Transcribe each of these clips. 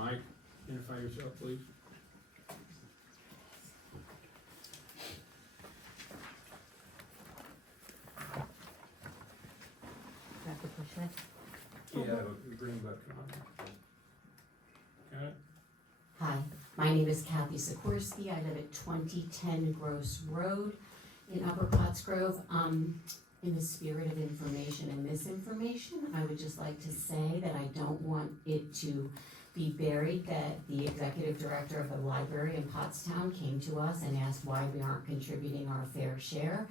mic. Identify yourself, please. Have to push it. Yeah, the green button on. Got it? Hi, my name is Kathy Sikorsky. I live at 2010 Gross Road in Upper Pottsgrove. In the spirit of information and misinformation, I would just like to say that I don't want it to be buried that the executive director of the library in Pottstown came to us and asked why we aren't contributing our fair share.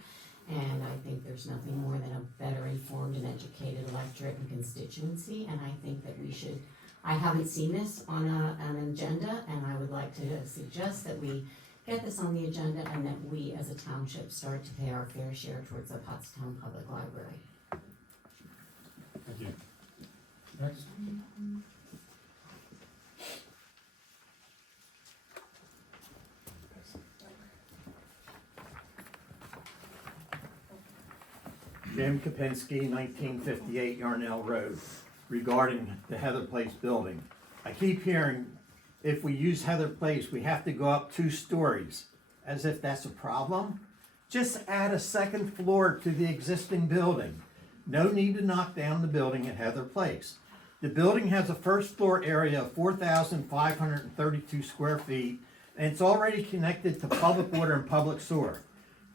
And I think there's nothing more than a better informed and educated electorate and constituency, and I think that we should, I haven't seen this on an agenda, and I would like to suggest that we get this on the agenda and that we as a township start to pay our fair share towards the Pottstown Public Library. Thank you. Next. Jim Kapinski, 1958 Yarnell Road, regarding the Heather Place building. I keep hearing if we use Heather Place, we have to go up 2 stories, as if that's a problem. Just add a second floor to the existing building. No need to knock down the building at Heather Place. The building has a first floor area of 4,532 square feet, and it's already connected to public water and public sewer.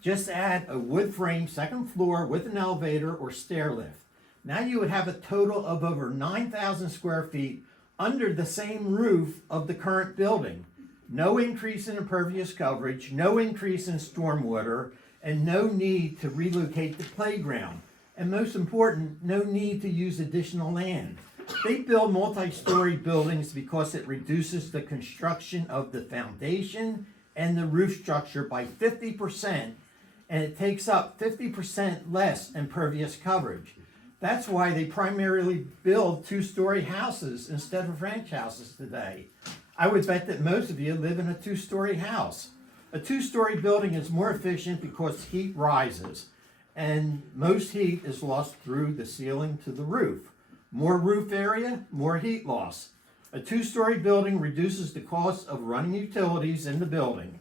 Just add a wood frame second floor with an elevator or stair lift. Now you would have a total of over 9,000 square feet under the same roof of the current building. No increase in impervious coverage, no increase in stormwater, and no need to relocate the playground. And most important, no need to use additional land. They build multi-story buildings because it reduces the construction of the foundation and the roof structure by 50%, and it takes up 50% less impervious coverage. That's why they primarily build 2-story houses instead of ranch houses today. I would bet that most of you live in a 2-story house. A 2-story building is more efficient because heat rises, and most heat is lost through the ceiling to the roof. More roof area, more heat loss. A 2-story building reduces the cost of running utilities in the building.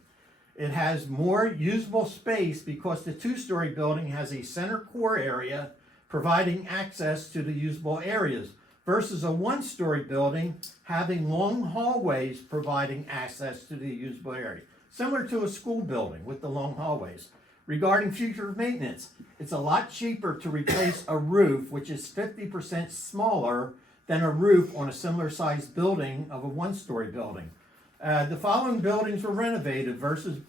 It has more usable space because the 2-story building has a center core area providing access to the usable areas versus a 1-story building having long hallways providing access to the usable area. Similar to a school building with the long hallways. Regarding future maintenance, it's a lot cheaper to replace a roof which is 50% smaller than a roof on a similar sized building of a 1-story building. The following buildings were renovated versus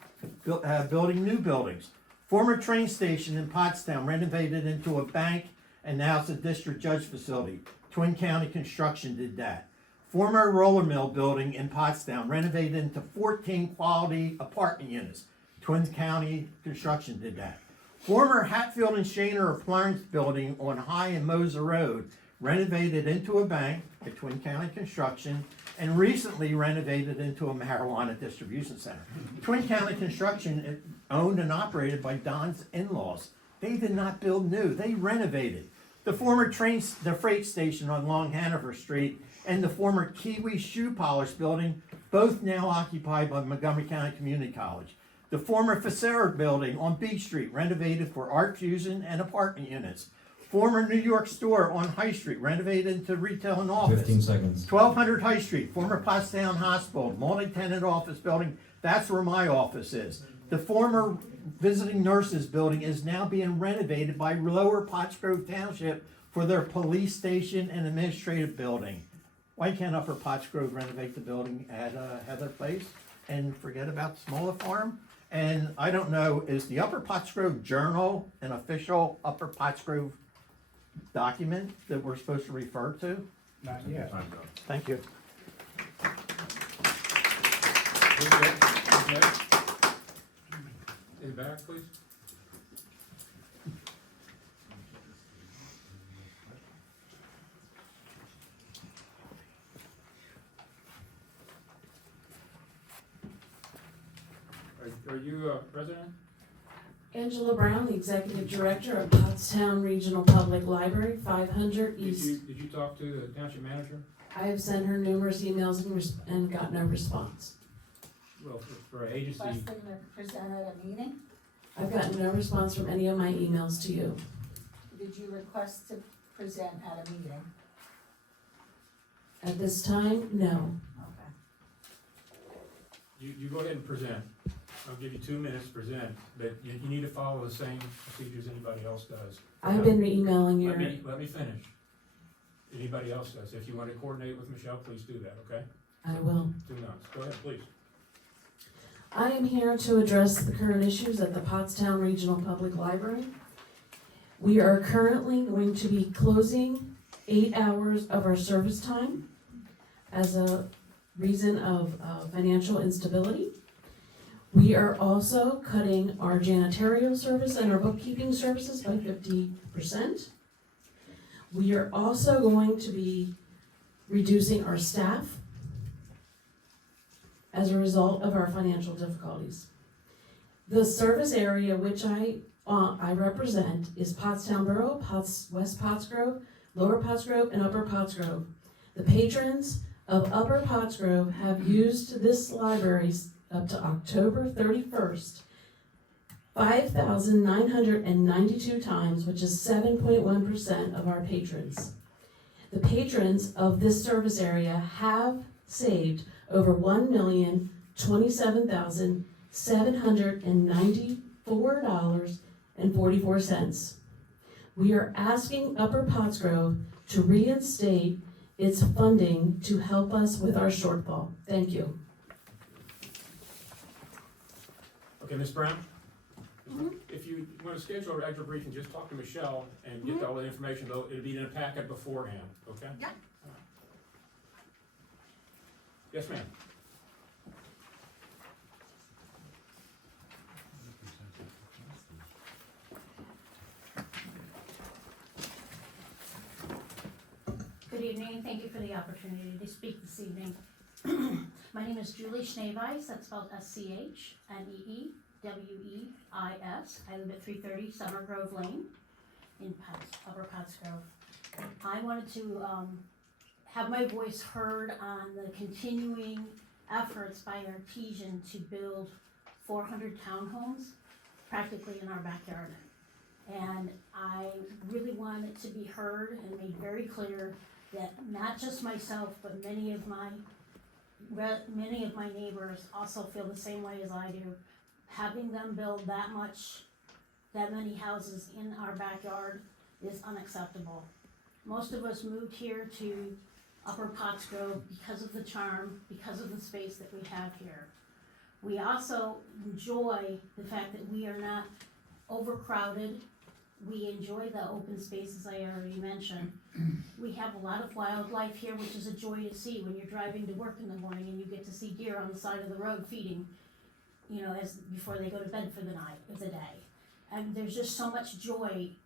building new buildings. Former train station in Pottstown renovated into a bank, and now it's a district judge facility. Twin County Construction did that. Former roller mill building in Pottstown renovated into 14 quality apartment units. Twin County Construction did that. Former Hatfield and Shaner appliance building on High and Moser Road renovated into a bank at Twin County Construction, and recently renovated into a marijuana distribution center. Twin County Construction owned and operated by Don's in-laws. They did not build new, they renovated. The former the freight station on Long Hanover Street and the former Kiwi Shoe Polish building, both now occupied by Montgomery County Community College. The former Facera building on Beach Street renovated for art fusion and apartment units. Former New York store on High Street renovated into retail and office. 15 seconds. 1200 High Street, former Pottstown Hospital, multi-tenant office building. That's where my office is. The former visiting nurses building is now being renovated by Lower Pottsgrove Township for their police station and administrative building. Why can't Upper Pottsgrove renovate the building at Heather Place and forget about the smaller farm? And I don't know, is the Upper Pottsgrove Journal an official Upper Pottsgrove document that we're supposed to refer to? Not yet. Thank you. Who's next? Who's next? In the back, please. Are you a resident? Angela Brown, the Executive Director of Pottstown Regional Public Library, 500 Did East. you talk to the township manager? I have sent her numerous emails and got no response. Well, for an agency, Requesting to present at a meeting? I've gotten no response from any of my emails to you. Did you request to present at a meeting? At this time, no. Okay. you go ahead and present. I'll give you 2 minutes to present, but you need to follow the same procedures anybody else does. I've been emailing your, Let me finish. Anybody else does. If you want to coordinate with Michelle, please do that, okay? I will. 2 minutes. Go ahead, please. I am here to address the current issues at the Pottstown Regional Public Library. We are currently going to be closing 8 hours of our service time as a reason of financial instability. We are also cutting our janitorial service and our bookkeeping services by 50%. We are also going to be reducing our staff as a result of our financial difficulties. The service area which I represent is Pottstown Borough, West Pottsgrove, Lower Pottsgrove, and Upper Pottsgrove. The patrons of Upper Pottsgrove have used this library up to October 31st, 5,992 times, which is 7.1% of our patrons. The patrons of this service area have saved over $1,027,794.44. We are asking Upper Pottsgrove to reinstate its funding to help us with our shortfall. Thank you. Okay, Ms. Brown? If you want to schedule a regular briefing, just talk to Michelle and get all the information, though, it'll be in a packet beforehand, okay? Yeah. Yes, ma'am. Good evening, thank you for the opportunity to speak this evening. My name is Julie Schneeweis, that's spelled S-C-H-N-E-E-W-E-I-S. I live at 330 Summer Grove Lane in Upper Pottsgrove. I wanted to have my voice heard on the continuing efforts by Artesian to build 400 townhomes practically in our backyard. And I really want it to be heard and made very clear that not just myself, but many of my neighbors also feel the same way as I do. Having them build that many houses in our backyard is unacceptable. Most of us moved here to Upper Pottsgrove because of the charm, because of the space that we have here. We also enjoy the fact that we are not overcrowded. We enjoy the open spaces I already mentioned. We have a lot of wildlife here, which is a joy to see when you're driving to work in the morning and you get to see deer on the side of the road feeding, before they go to bed for the day. And there's just so much joy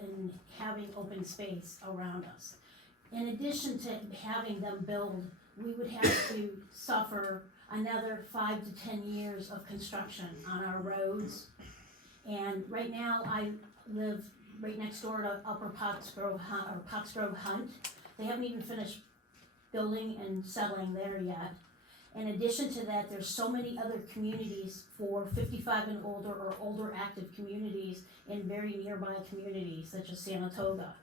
in having open space around us. In addition to having them build, we would have to suffer another 5 to 10 years of construction on our roads. And right now, I live right next door to Upper Pottsgrove Hunt. They haven't even finished building and settling there yet. In addition to that, there's so many other communities for 55 and older or older active communities in very nearby communities, such as Saratoga,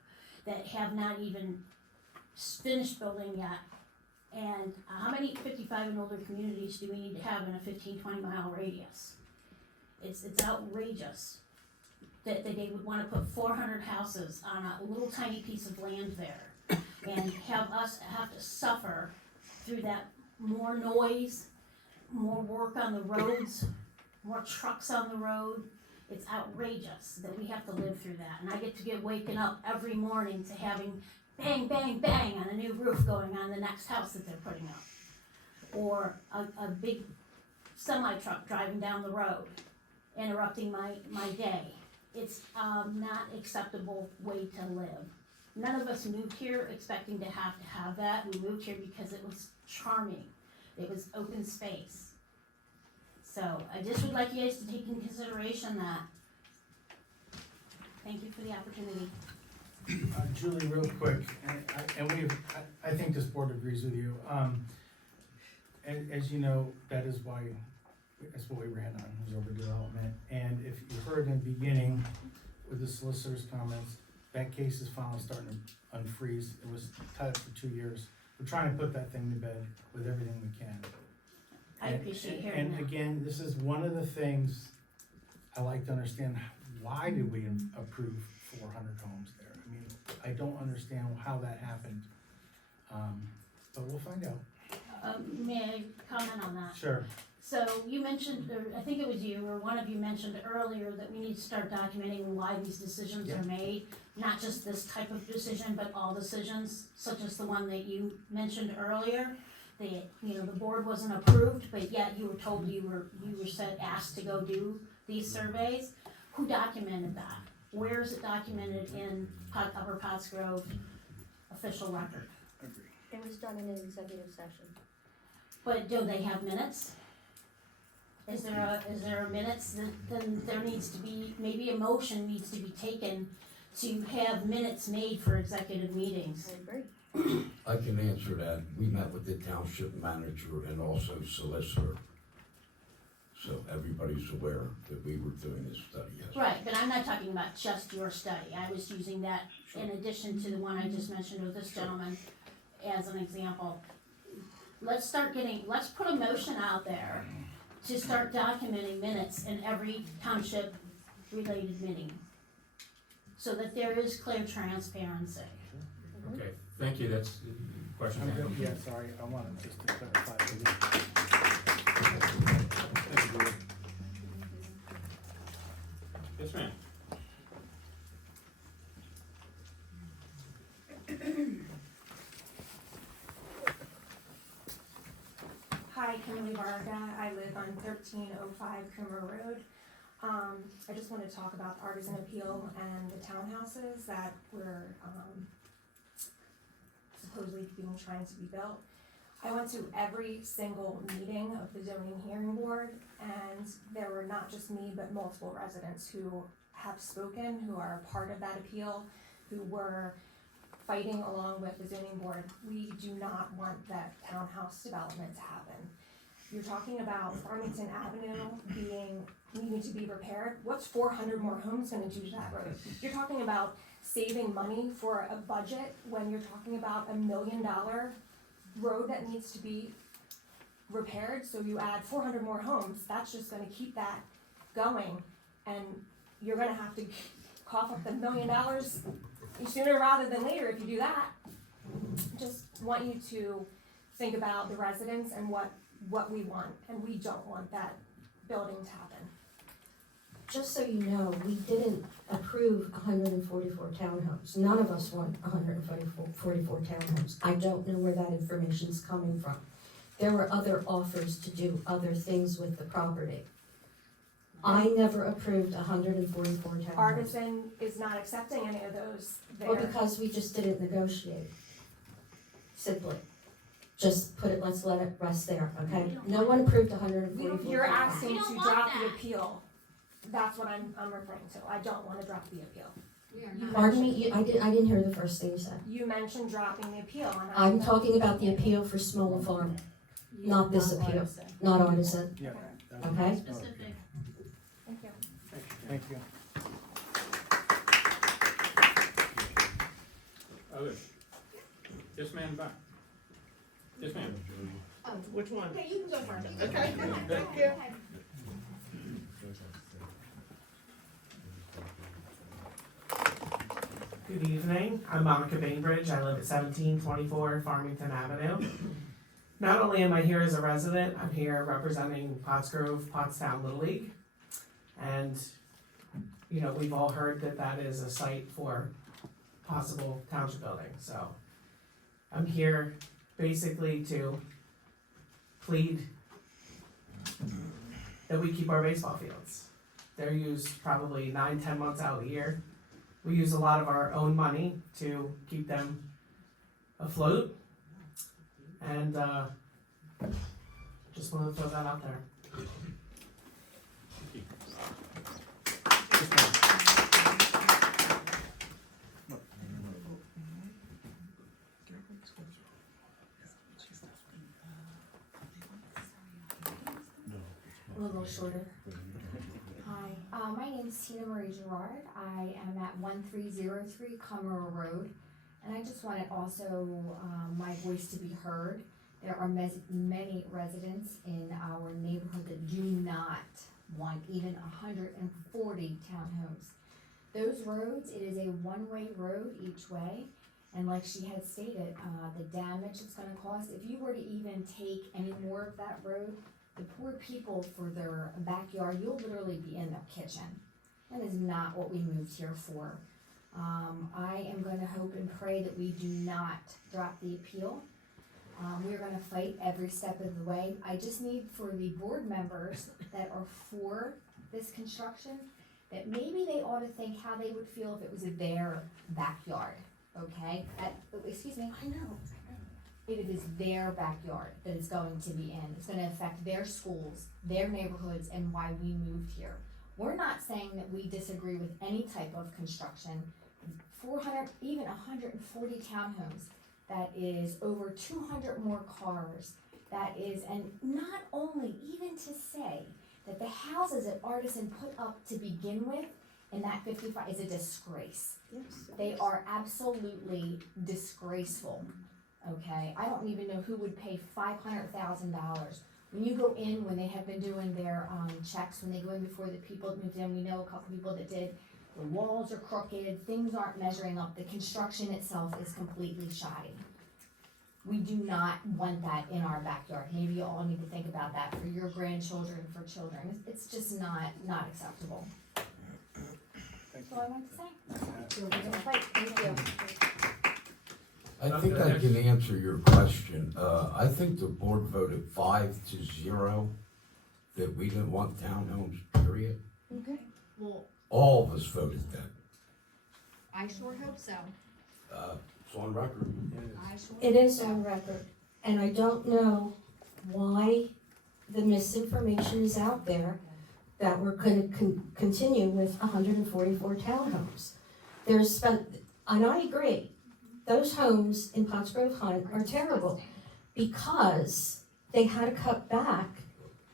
that have not even finished building yet. And how many 55 and older communities do we need to have in a 15-20 mile radius? It's outrageous that they would want to put 400 houses on a little tiny piece of land there and have us have to suffer through that. More noise, more work on the roads, more trucks on the road. It's outrageous that we have to live through that. And I get to get waken up every morning to having bang, bang, bang on a new roof going on the next house that they're putting up. Or a big semi-truck driving down the road, interrupting my day. It's not acceptable way to live. None of us moved here expecting to have that. We moved here because it was charming. It was open space. So I just would like you guys to take into consideration that. Thank you for the opportunity. Julie, real quick, I think this board agrees with you. As you know, that's what we ran on, was overdevelopment. And if you heard in the beginning with the solicitor's comments, that case is finally starting to unfreeze. It was tied up for 2 years. We're trying to put that thing to bed with everything we can. I appreciate hearing that. And again, this is one of the things I like to understand, why did we approve 400 homes there? I mean, I don't understand how that happened, but we'll find out. May I comment on that? Sure. So you mentioned, or I think it was you, or one of you mentioned earlier that we need to start documenting why these decisions are made. Not just this type of decision, but all decisions, such as the one that you mentioned earlier. The board wasn't approved, but yet you were told you were asked to go do these surveys. Who documented that? Where is it documented in Upper Pottsgrove official record? It was done in an executive session. But do they have minutes? Is there a minutes, then there needs to be, maybe a motion needs to be taken to have minutes made for executive meetings. I agree. I can answer that. We met with the township manager and also solicitor. So everybody's aware that we were doing this study, yes. Right, but I'm not talking about just your study. I was using that in addition to the one I just mentioned with this gentleman as an example. Let's put a motion out there to start documenting minutes in every township related meeting. So that there is clear transparency. Okay, thank you, that's the question. Yeah, sorry, I wanted just to clarify. Yes, ma'am. Hi, Kimberly Varga. I live on 1305 Creamer Road. I just want to talk about the artisan appeal and the townhouses that were supposedly being trying to be built. I went to every single meeting of the zoning hearing board, and there were not just me, but multiple residents who have spoken, who are a part of that appeal, who were fighting along with the zoning board. We do not want that townhouse development to happen. You're talking about Farmington Avenue needing to be repaired. What's 400 more homes gonna do to that road? You're talking about saving money for a budget when you're talking about $1 million road that needs to be repaired. So you add 400 more homes, that's just gonna keep that going. And you're gonna have to cough up the $1 million sooner rather than later if you do that. Just want you to think about the residents and what we want, and we don't want that building to happen. Just so you know, we didn't approve 144 townhomes. None of us want 144 townhomes. I don't know where that information's coming from. There were other offers to do other things with the property. I never approved 144 townhomes. Artisan is not accepting any of those there. Well, because we just didn't negotiate. Simply. Just let's let it rest there, okay? No one approved 144. You're asking We don't to want drop that. the appeal. That's what I'm referring to. I don't wanna drop the appeal. Pardon me, I didn't hear the first thing you said. You mentioned dropping the appeal, and I'm talking about the appeal for Smola Farm, not this appeal, not Artisan, Yeah. okay? Specific. Thank you. Thank you. Others? Yes, ma'am, back. Yes, ma'am. Which one? Yeah, you can go first. Okay, thank you. Good evening, I'm Monica Bainbridge, I live at 1724 Farmington Avenue. Not only am I here as a resident, I'm here representing Pottsgrove, Pottstown Little League. And, you know, we've all heard that that is a site for possible township building, so I'm here basically to plead that we keep our baseball fields. They're used probably 9-10 months out of the year. We use a lot of our own money to keep them afloat. And just wanted to throw that out there. Yes, ma'am. A little shorter. Hi, my name's Tina Marie Gerard. I am at 1303 Cummer Road. And I just wanted also my voice to be heard. There are many residents in our neighborhood that do not want even 140 townhomes. Those roads, it is a one-way road each way. And like she had stated, the damage it's gonna cause, if you were to even take any more of that road, the poor people for their backyard, you'll literally be in their kitchen. That is not what we moved here for. I am gonna hope and pray that we do not drop the appeal. We're gonna fight every step of the way. I just need for the board members that are for this construction, that maybe they ought to think how they would feel if it was their backyard, okay? Excuse me, I know. It is their backyard that it's going to be in. It's gonna affect their schools, their neighborhoods, and why we moved here. We're not saying that we disagree with any type of construction. 400, even 140 townhomes, that is over 200 more cars, that is, and not only, even to say that the houses that Artisan put up to begin with in that 55 is a disgrace. Yes. They are absolutely disgraceful. Okay, I don't even know who would pay $500,000. When you go in, when they have been doing their checks, when they go in before the people that moved in, we know a couple people that did, the walls are crooked, things aren't measuring up, the construction itself is completely shoddy. We do not want that in our backyard. Maybe you all need to think about that for your grandchildren, for children. It's just not acceptable. That's all I want to say. We're gonna fight. Thank you. I think I can answer your question. I think the board voted 5-0 that we didn't want townhomes, period. Okay. Well, All of us voted that. I sure hope so. It's on record. I sure It is on record, and I don't know why the misinformation is out there that we're gonna continue with 144 townhomes. And I agree, those homes in Pottsgrove Hunt are terrible because they had to cut back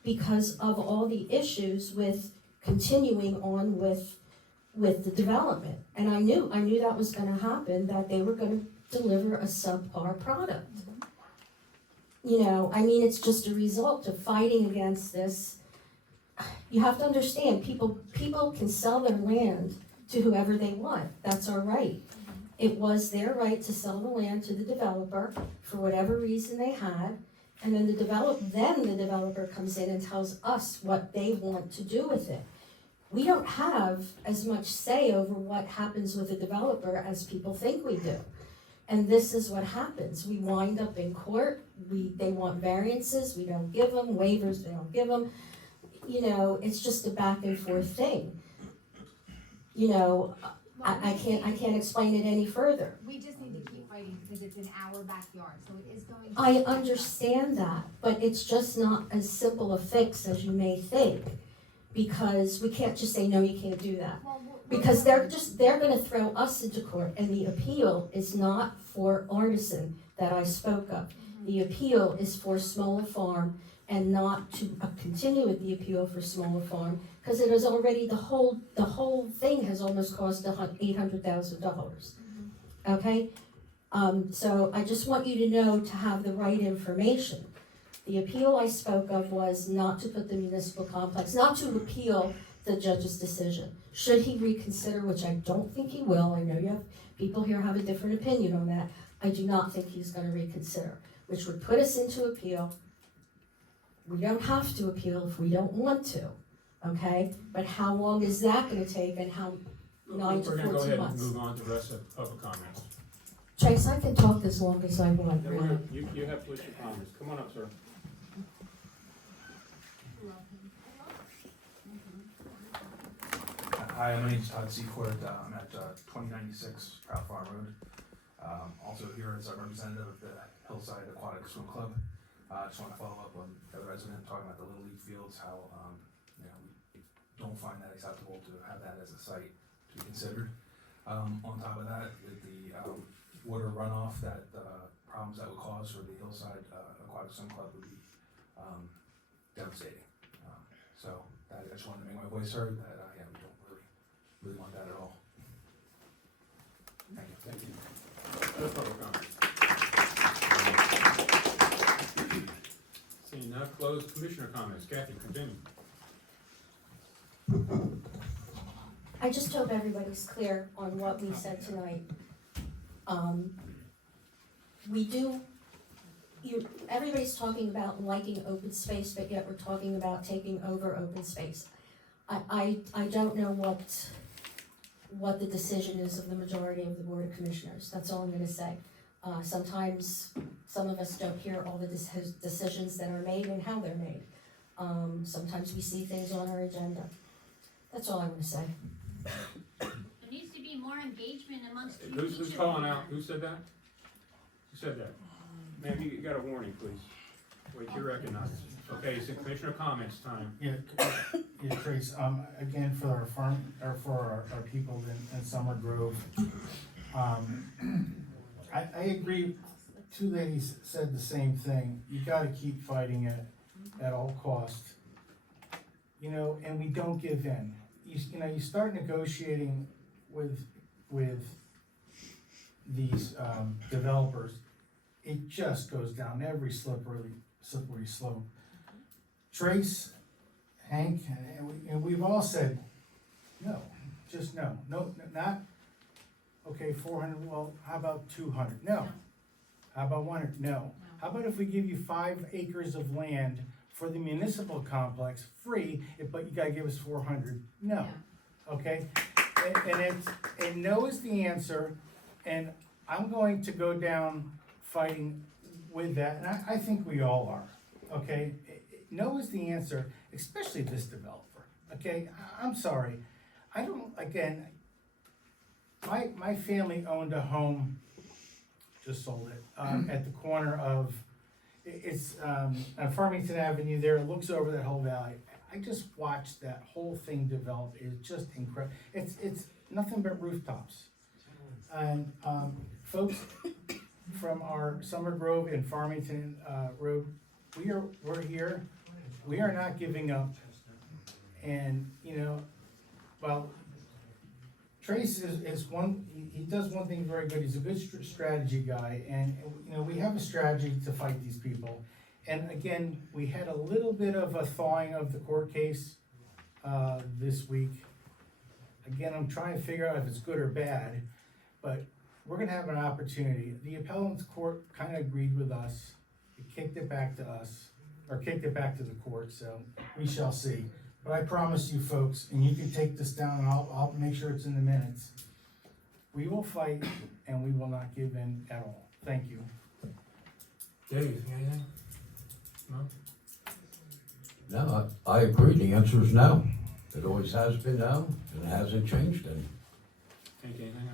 because of all the issues with continuing on with the development. And I knew that was gonna happen, that they were gonna deliver a subpar product. You know, I mean, it's just a result of fighting against this. You have to understand, people can sell their land to whoever they want, that's our right. It was their right to sell the land to the developer for whatever reason they had, and then the developer comes in and tells us what they want to do with it. We don't have as much say over what happens with a developer as people think we do. And this is what happens. We wind up in court, they want variances, we don't give them, waivers, they don't give them. You know, it's just a back and forth thing. You know, I can't explain it any further. We just need to keep fighting because it's in our backyard, so it is going to. I understand that, but it's just not as simple a fix as you may think. Because we can't just say, no, you can't do that. Because they're gonna throw us into court, and the appeal is not for Artisan that I spoke of. The appeal is for Smaller Farm, and not to continue with the appeal for Smaller Farm, because it is already, the whole thing has almost cost $800,000. Okay? So I just want you to know to have the right information. The appeal I spoke of was not to put the municipal complex, not to appeal the judge's decision. Should he reconsider, which I don't think he will, I know you have, people here have a different opinion on that, I do not think he's gonna reconsider, which would put us into appeal. We don't have to appeal if we don't want to, okay? But how long is that gonna take, and how, 9 to 14 months? We're gonna go ahead and move on to the rest of public comments. Trace, I can talk as long as I want. You have to your comments. Come on up, sir. Hi, my name's Todd Secord. I'm at 2096 Proud Farm Road. Also here as a representative of the Hillside Aquatic Swim Club. I just want to follow up on the other resident talking about the Little League fields, how we don't find that acceptable to have that as a site to be considered. On top of that, with the water runoff, that problems that would cause for the Hillside Aquatic Swim Club would be devastating. So, I just wanted to make my voice heard, that, yeah, we don't really want that at all. Thank you. Thank you. Other public comment? Seeing none, closed commissioner comments. Kathy, continue. I just hope everybody's clear on what we said tonight. Everybody's talking about liking open space, but yet we're talking about taking over open space. I don't know what the decision is of the majority of the Board of Commissioners, that's all I'm gonna say. Sometimes, some of us don't hear all the decisions that are made and how they're made. Sometimes we see things on our agenda. That's all I wanna say. There needs to be more engagement amongst Who's calling out? Who said that? Who said that? Ma'am, you got a warning, please. Wait, you're recognized. Okay, so commissioner comments time. Yeah, Trace, again, for our farm, or for our people in Summer Grove, I agree, two ladies said the same thing, you gotta keep fighting it at all costs. You know, and we don't give in. You start negotiating with these, developers, it just goes down every slippery slope. Trace, Hank, and we've all said, no, just no, not, okay, 400, well, how about 200? No. How about 100? No. How about if we give you 5 acres of land for the municipal complex, free, but you gotta give us 400? No. Okay? And no is the answer, and I'm going to go down fighting with that, and I think we all are, okay? No is the answer, especially this developer, okay? I'm sorry, I don't, again, my family owned a home, just sold it, at the corner of, it's on Farmington Avenue there, it looks over that whole valley. I just watched that whole thing develop, it's just incredible, it's nothing but rooftops. And, folks, from our Summer Grove and Farmington Road, we're here. We are not giving up. And well, Trace is one. He does one thing very good. He's a good strategy guy, and we have a strategy to fight these people. And again, we had a little bit of a thawing of the court case this week. Again, I'm trying to figure out if it's good or bad, but we're gonna have an opportunity. The appellant's court kind of agreed with us. It kicked it back to us, or kicked it back to the court, so we shall see. But I promise you folks, and you can take this down, and I'll make sure it's in the minutes. We will fight, and we will not give in at all. Thank you. Dave, anything? No? No, I agree, the answer is no. It always has been no, and it hasn't changed any. Think anything?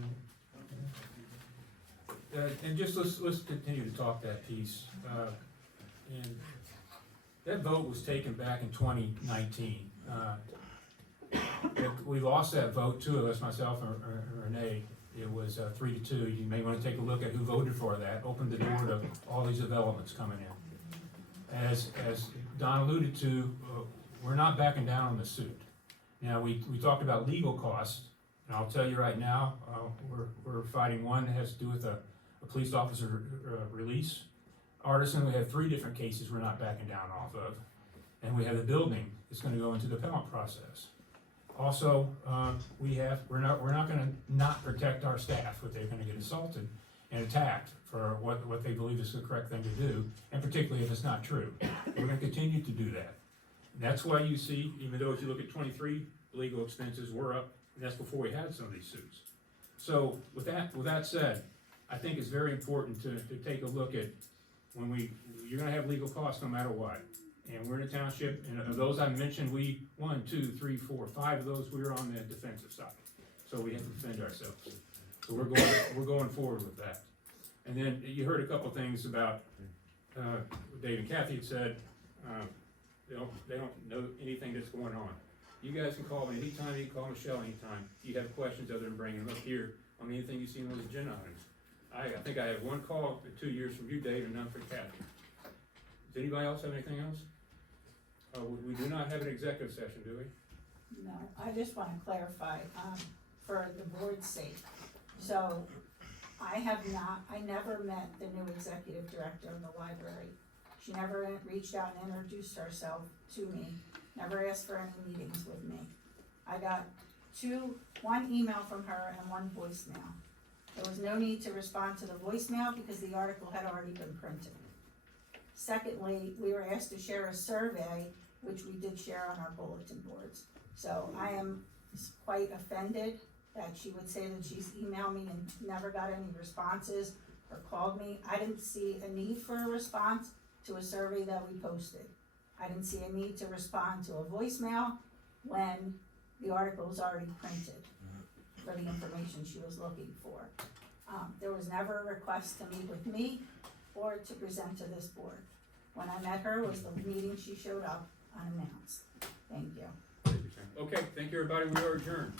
And just let's continue to talk that piece. And that vote was taken back in 2019. We lost that vote, two of us, myself and Renee. It was 3-2. You may want to take a look at who voted for that. Opened the door to all these developments coming in. As Don alluded to, we're not backing down on the suit. Now we talked about legal costs, and I'll tell you right now, we're fighting one that has to do with a police officer release. Artisan, we have 3 different cases we're not backing down off of. And we have the building that's gonna go into the appellant process. Also, we're not gonna not protect our staff, but they're gonna get assaulted and attacked for what they believe is the correct thing to do, and particularly if it's not true. We're gonna continue to do that. And that's why you see, even though if you look at 23, legal expenses were up, and that's before we had some of these suits. So with that said, I think it's very important to take a look at you're gonna have legal costs no matter what. And we're in a township, and of those I mentioned, 1, 2, 3, 4, 5 of those, we were on the defensive side. So we have to defend ourselves. So we're going forward with that. And then you heard a couple things about, what Dave and Kathy had said, they don't know anything that's going on. You guys can call me anytime, you can call Michelle anytime. If you have questions other than bringing them up here on anything you see on those agenda items. I think I have 1 call in 2 years from you, Dave, and none for Kathy. Does anybody else have anything else? We do not have an executive session, do we? No, I just wanna clarify, for the board's sake. So, I never met the new executive director of the library. She never reached out and introduced herself to me, never asked for any meetings with me. I got one email from her and one voicemail. There was no need to respond to the voicemail because the article had already been printed. Secondly, we were asked to share a survey, which we did share on our bulletin boards. So I am quite offended that she would say that she's emailed me and never got any responses or called me. I didn't see a need for a response to a survey that we posted. I didn't see a need to respond to a voicemail when the article was already printed for the information she was looking for. There was never a request to meet with me or to present to this board. When I met her was the meeting she showed up unannounced. Thank you. Okay, thank you, everybody, we are adjourned.